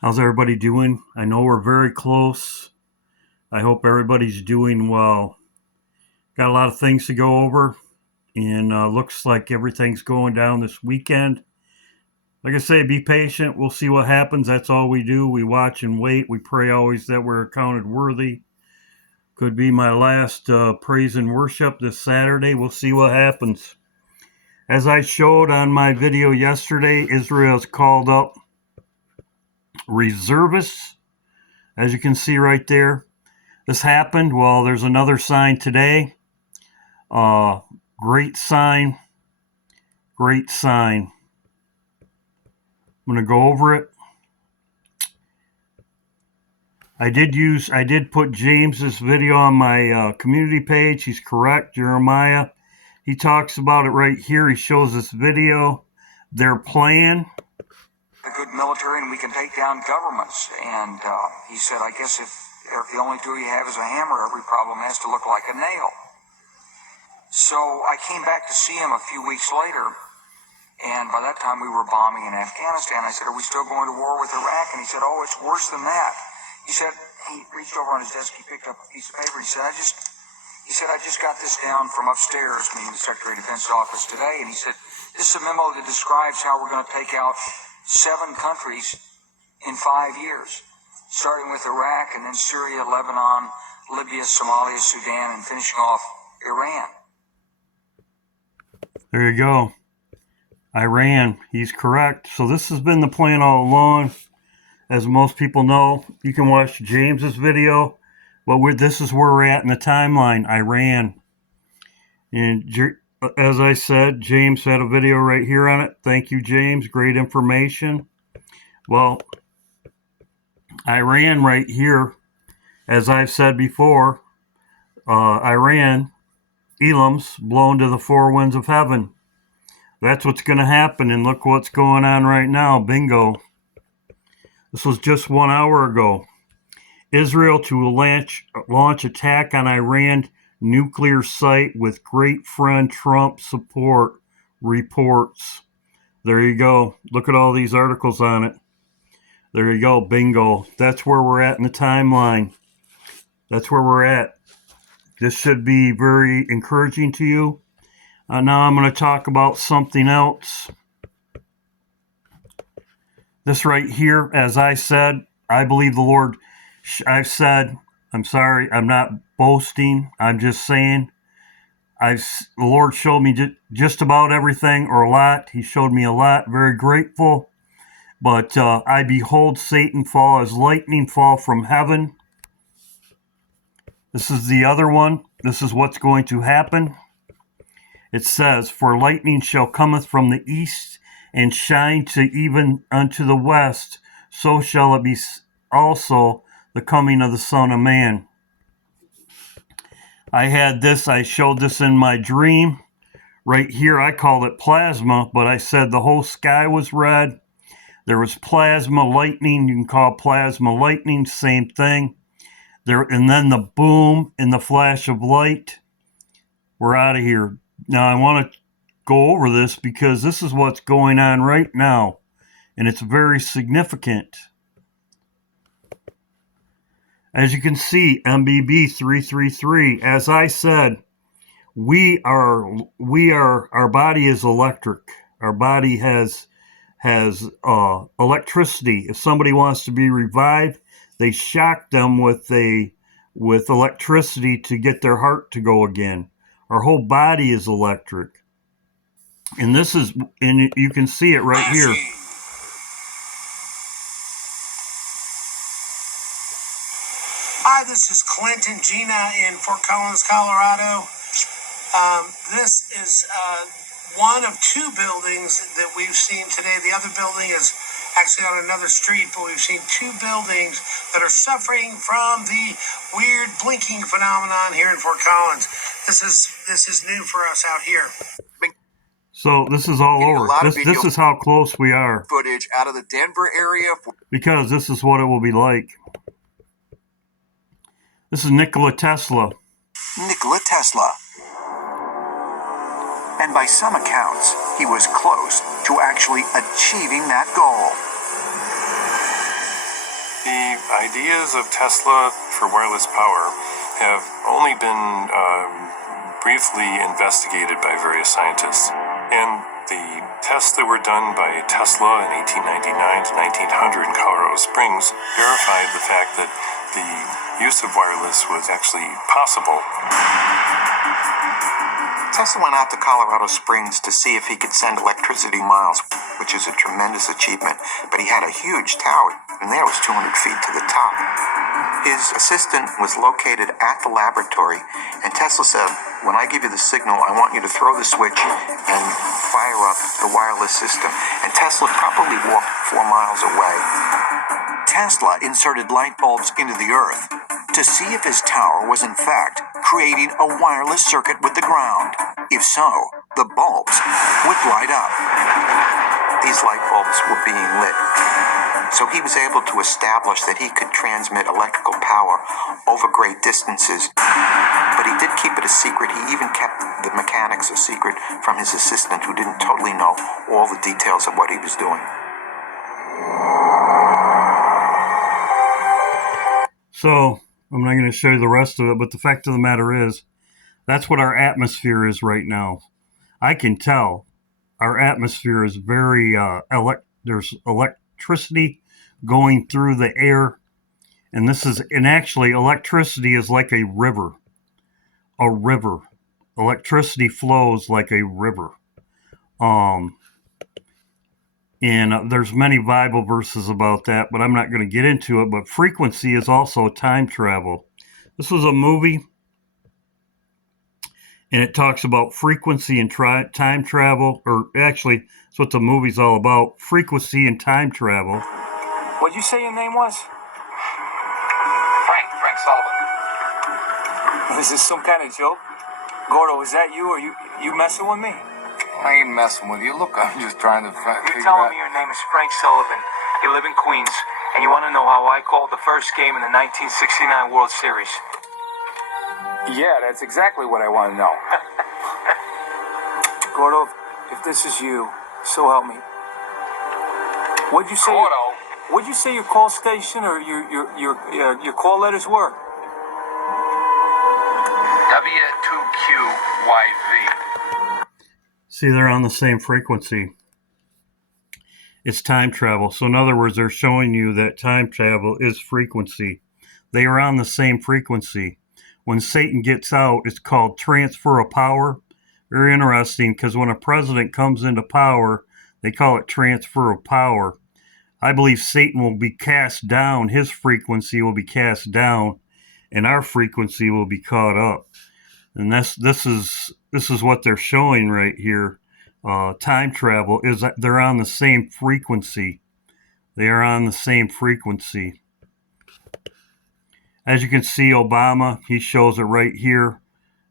How's everybody doing? I know we're very close. I hope everybody's doing well. Got a lot of things to go over, and looks like everything's going down this weekend. Like I say, be patient. We'll see what happens. That's all we do. We watch and wait. We pray always that we're accounted worthy. Could be my last praise and worship this Saturday. We'll see what happens. As I showed on my video yesterday, Israel's called up reservists, as you can see right there. This happened. Well, there's another sign today. Great sign. Great sign. I'm going to go over it. I did put James's video on my community page. He's correct. Jeremiah. He talks about it right here. He shows this video. Their plan. A good military and we can take down governments. And he said, I guess if the only tool you have is a hammer, every problem has to look like a nail. So I came back to see him a few weeks later, and by that time we were bombing in Afghanistan. I said, are we still going to war with Iraq? And he said, oh, it's worse than that. He said, he reached over on his desk, he picked up a piece of paper, he said, I just got this down from upstairs, meaning the Secretary of Defense's office today, and he said, this is a memo that describes how we're going to take out 7 countries in 5 years, starting with Iraq and then Syria, Lebanon, Libya, Somalia, Sudan, and finishing off Iran. There you go. Iran. He's correct. So this has been the plan all along. As most people know, you can watch James's video. But this is where we're at in the timeline. Iran. And as I said, James had a video right here on it. Thank you, James. Great information. Well, Iran right here, as I've said before, Iran, Elam's blown to the 4 winds of heaven. That's what's going to happen, and look what's going on right now. Bingo. This was just 1 hour ago. Israel to launch attack on Iran nuclear site with great friend Trump support, reports. There you go. Look at all these articles on it. There you go. Bingo. That's where we're at in the timeline. That's where we're at. This should be very encouraging to you. Now I'm going to talk about something else. This right here, as I said, I believe the Lord, I've said, I'm sorry, I'm not boasting, I'm just saying, the Lord showed me just about everything, or a lot. He showed me a lot, very grateful. But I behold Satan fall as lightning fall from heaven. This is the other one. This is what's going to happen. It says, for lightning shall cometh from the east, and shine to even unto the west, so shall it be also the coming of the Son of Man. I showed this in my dream. Right here, I called it plasma, but I said the whole sky was red. There was plasma lightning. You can call it plasma lightning, same thing. And then the boom and the flash of light. We're out of here. Now, I want to go over this because this is what's going on right now, and it's very significant. As you can see, MBB 333, as I said, our body is electric. Our body has electricity. If somebody wants to be revived, they shock them with electricity to get their heart to go again. Our whole body is electric. And you can see it right here. Hi, this is Clint and Gina in Fort Collins, Colorado. This is one of 2 buildings that we've seen today. The other building is actually on another street, but we've seen 2 buildings that are suffering from the weird blinking phenomenon here in Fort Collins. This is new for us out here. So this is all over. This is how close we are. Footage out of the Denver area. Because this is what it will be like. This is Nikola Tesla. Nikola Tesla. And by some accounts, he was close to actually achieving that goal. Ideas of Tesla for wireless power have only been briefly investigated by various scientists. And the tests that were done by Tesla in 1899 to 1900 in Colorado Springs verified the fact that the use of wireless was actually possible. Tesla went out to Colorado Springs to see if he could send electricity miles, which is a tremendous achievement. But he had a huge tower, and there was 200 feet to the top. His assistant was located at the laboratory, and Tesla said, when I give you the signal, I want you to throw the switch and fire up the wireless system. And Tesla probably walked 4 miles away. Tesla inserted light bulbs into the earth to see if his tower was in fact creating a wireless circuit with the ground. If so, the bulbs would light up. These light bulbs were being lit. So he was able to establish that he could transmit electrical power over great distances. But he did keep it a secret. He even kept the mechanics a secret from his assistant, who didn't totally know all the details of what he was doing. So, I'm not going to show you the rest of it, but the fact of the matter is, that's what our atmosphere is right now. I can tell our atmosphere is very, there's electricity going through the air, and actually electricity is like a river. A river. Electricity flows like a river. And there's many Bible verses about that, but I'm not going to get into it. But frequency is also time travel. This was a movie, and it talks about frequency and time travel, or actually, that's what the movie's all about, frequency and time travel. What'd you say your name was? Frank Sullivan. Is this some kind of joke? Gordo, is that you, or you messing with me? I ain't messing with you. Look, I'm just trying to figure You're telling me your name is Frank Sullivan. You live in Queens, and you want to know how I called the first game in the 1969 World Series? Yeah, that's exactly what I want to know. Gordo, if this is you, so help me. What'd you say? Gordo. What'd you say your call station or your call letters were? W2QYV. See, they're on the same frequency. It's time travel. So in other words, they're showing you that time travel is frequency. They are on the same frequency. When Satan gets out, it's called transfer of power. Very interesting, because when a president comes into power, they call it transfer of power. I believe Satan will be cast down. His frequency will be cast down, and our frequency will be caught up. And this is what they're showing right here. Time travel is that they're on the same frequency. They are on the same frequency. As you can see, Obama, he shows it right here.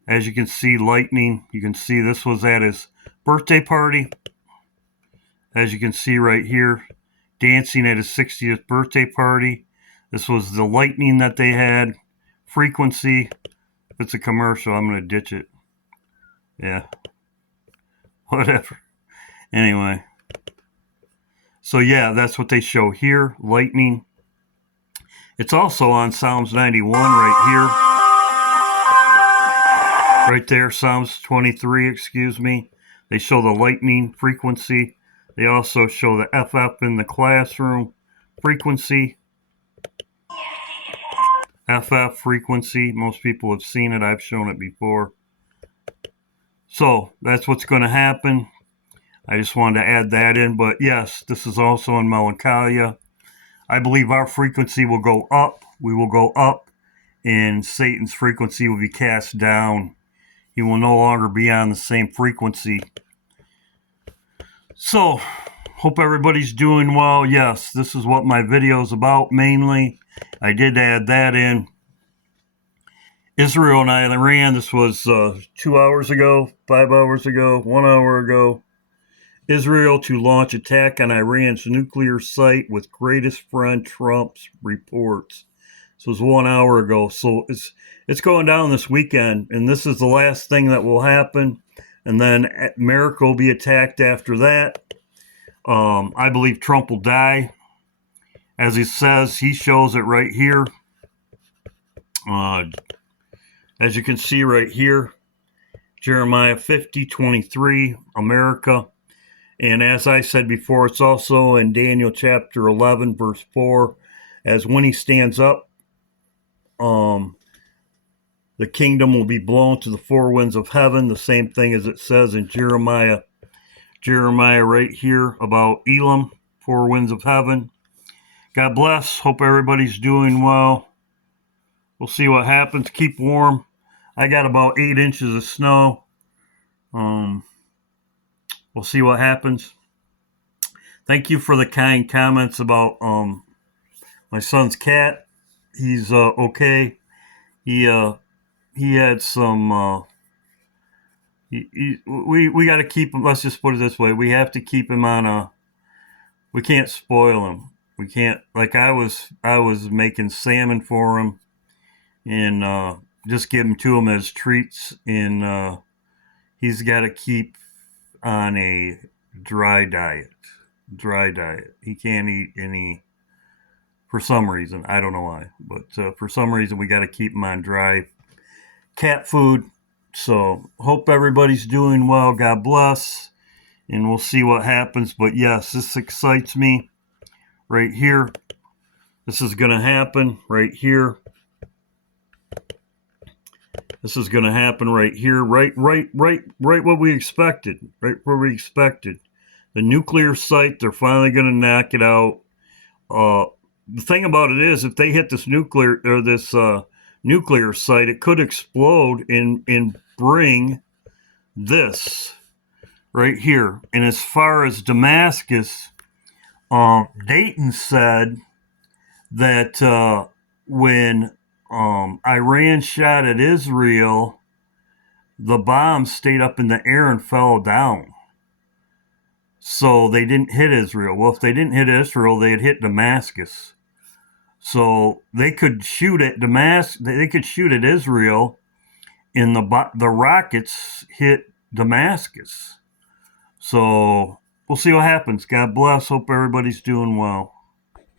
As you can see, lightning. You can see this was at his birthday party. As you can see right here, dancing at his 60th birthday party. This was the lightning that they had. Frequency. It's a commercial. I'm going to ditch it. Yeah. Whatever. Anyway. So yeah, that's what they show here. Lightning. It's also on Psalms 91 right here. Right there, Psalms 23, excuse me. They show the lightning frequency. They also show the FF in the classroom frequency. FF frequency. Most people have seen it. I've shown it before. So that's what's going to happen. I just wanted to add that in. But yes, this is also in Melancholia. I believe our frequency will go up. We will go up, and Satan's frequency will be cast down. He will no longer be on the same frequency. So, hope everybody's doing well. Yes, this is what my video is about mainly. I did add that in. Israel and Iran, this was 2 hours ago, 5 hours ago, 1 hour ago. Israel to launch attack on Iran's nuclear site with greatest friend Trump's reports. This was 1 hour ago. So it's going down this weekend, and this is the last thing that will happen. And then America will be attacked after that. I believe Trump will die. As he says, he shows it right here. As you can see right here, Jeremiah 50:23, America. And as I said before, it's also in Daniel chapter 11, verse 4, as when he stands up, the kingdom will be blown to the four winds of heaven. The same thing as it says in Jeremiah right here about Elam, four winds of heaven. God bless. Hope everybody's doing well. We'll see what happens. Keep warm. I got about 8 inches of snow. We'll see what happens. Thank you for the kind comments about my son's cat. He's okay. He had some. We got to keep him. Let's just put it this way: we have to keep him on a. We can't spoil him. We can't, like I was making salmon for him, and just give him to him as treats. And he's got to keep on a dry diet. He can't eat any. For some reason, I don't know why, but for some reason we got to keep him on dry cat food. So hope everybody's doing well. God bless, and we'll see what happens. But yes, this excites me right here. This is going to happen right here. This is going to happen right here. Right what we expected. Right where we expected. The nuclear site, they're finally going to knock it out. The thing about it is, if they hit this nuclear site, it could explode and bring this right here. And as far as Damascus, Dayton said that when Iran shot at Israel, the bombs stayed up in the air and fell down. So they didn't hit Israel. Well, if they didn't hit Israel, they had hit Damascus. So they could shoot at Damascus. They could shoot at Israel, and the rockets hit Damascus. So we'll see what happens. God bless. Hope everybody's doing well.